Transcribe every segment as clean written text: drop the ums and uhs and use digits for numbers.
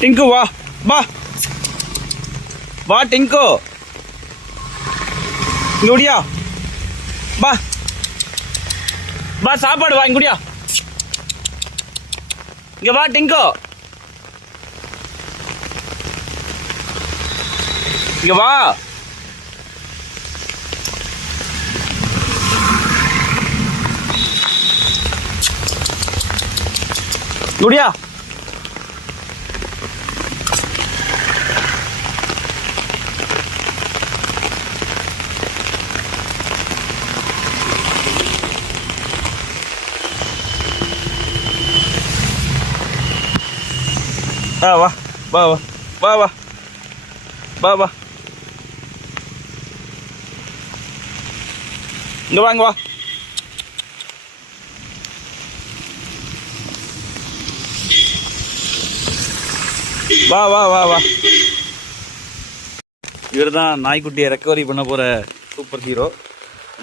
டிங்கு வா வா வா டிங்கு இங்க குடியா வா வா சாப்பாடு வா இங்க குடியா இங்க வா டிங்கு இங்க வா குடியா வா வா வா வா வா வா வா இங்க வாங்க வா வா வா வா வா இவர் தான் நாய்க்குட்டியை ரெக்கவரி பண்ண போற சூப்பர் ஹீரோ.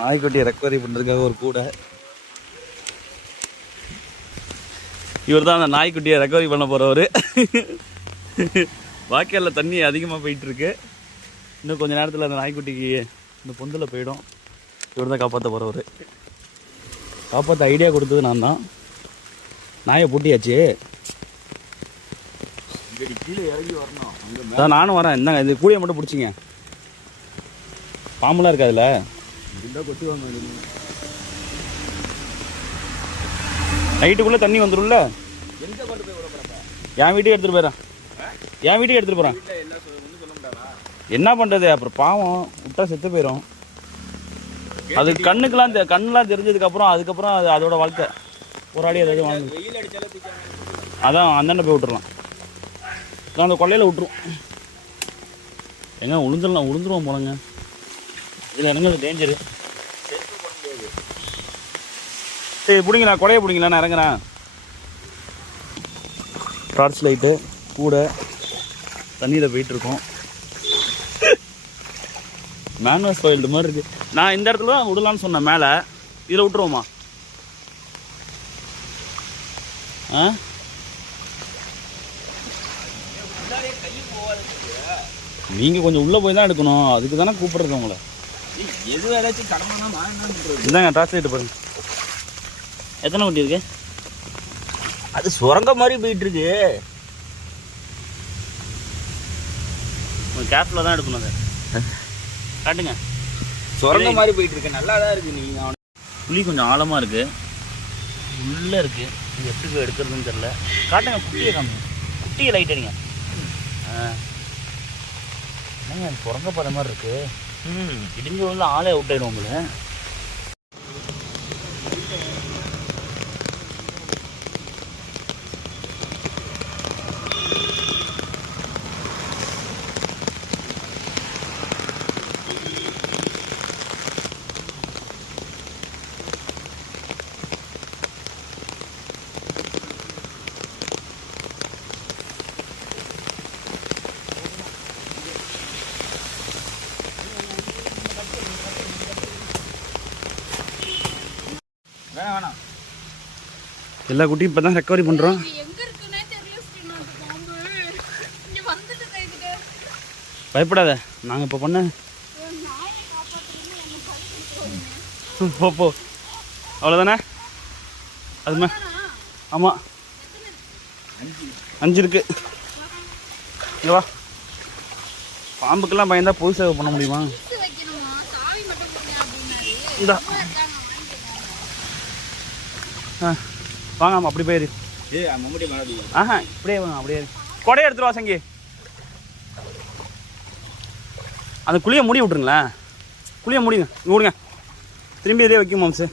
நாய்க்குட்டியை ரெக்கவரி பண்ணுறதுக்காக ஒரு கூட. இவர் தான் அந்த நாய்க்குட்டியை ரெக்கவரி பண்ண போகிறவர். வாய்க்காலில் தண்ணி அதிகமாக போயிட்டுருக்கு. இன்னும் கொஞ்சம் நேரத்தில் அந்த நாய்க்குட்டிக்கு இந்த பொந்தில் போயிடும். இவர் தான் காப்பாற்ற போகிறவர். காப்பாற்ற ஐடியா கொடுத்தது நான் தான். நாயை பூட்டியாச்சு. கீழே இறங்கி வரணும். அதான் நானும் வரேன். என்னங்க இது கூடிய மட்டும் பிடிச்சிங்க. பாம்பெலாம் இருக்காதுல்ல. இருந்தால் கொட்டி வாங்க. நைட்டுக்குள்ளே தண்ணி வந்துடும்ல. எங்கே கொண்டு போய் விடப்போறப்ப என் வீட்டுக்கு எடுத்துகிட்டு போயிடறேன். என் வீட்டுக்கு எடுத்துகிட்டு போகிறேன். என்ன பண்ணுறது அப்புறம் பாவம் விட்டா செத்து போயிடும். அது கண்ணுலாம் தெரிஞ்சதுக்கப்புறம் அதுக்கப்புறம் அது அதோட வாழ்க்கை போராடி ஏதாவது வாங்க. அதான் அந்தாண்ட போய் விட்டுறலாம். அந்த கொள்ளையில் விட்டுரும். எங்க உளுந்துருவோம் போலங்க. இதில் எனக்கு அது டேஞ்சரு. சரி பிடிங்களா, கொடையை பிடிங்களா, நான் இறங்குறேன். டார்ச் லைட்டு கூட தண்ணியில் போயிட்டுருக்கோம். மேன்வாஸ் கோயில் மாதிரி இருக்குது. நான் இந்த இடத்துல தான் விடலான்னு சொன்னேன். மேலே இதில் விட்டுருவோமா? ஆ நீங்கள் கொஞ்சம் உள்ளே போய் தான் எடுக்கணும். அதுக்கு தானே கூப்பிட்றது உங்களை. எது ஏதாச்சும் கடமைனா நான் என்ன பண்ணுறது? இதாங்க டார்ச் லைட்டு பாருங்க. எத்தனை வண்டி இருக்கு? அது சுரங்க மாதிரி போயிட்டுருக்கு. கேப்பில் தான் எடுக்கணும். அதை காட்டுங்க. சுரங்க மாதிரி போயிட்டுருக்கு. நல்லா தான் இருக்குது. நீங்கள் புளி கொஞ்சம் ஆழமாக இருக்குது. உள்ளே இருக்குது. இது எப்படி எடுக்கிறதுன்னு தெரில. காட்டுங்க. குட்டியை காமிங்க. குட்டியை லைட் அடிங்க. என்னங்க சுரங்க பாதை மாதிரி இருக்கு. இடிஞ்சு உள்ள ஆளே அவுட் ஆயிடும் உங்களை. வேணாம் எல்லா குட்டியும் இப்போ தான் ரெக்கவரி பண்ணுறோம். பயப்படாத. நாங்கள் இப்போ பண்ண போ அவ்வளோதானே. அதுமே ஆமாம் 5 இருக்கு. இங்கே வா. பாம்புக்கெல்லாம் பயந்தா பொது சேவை பண்ண முடியுமா? இந்தா வாங்க. ஆமாம் அப்படி போயிரு. ஆஹா இப்படியே வாங்க. அப்படியே கொடையை எடுத்துட்டு வா சங்கி. அந்த குழியை மூடி விட்ருங்களேன். குழியை மூடிங்க. விடுங்க. திரும்பி இதே வைக்கும் மாம்சு.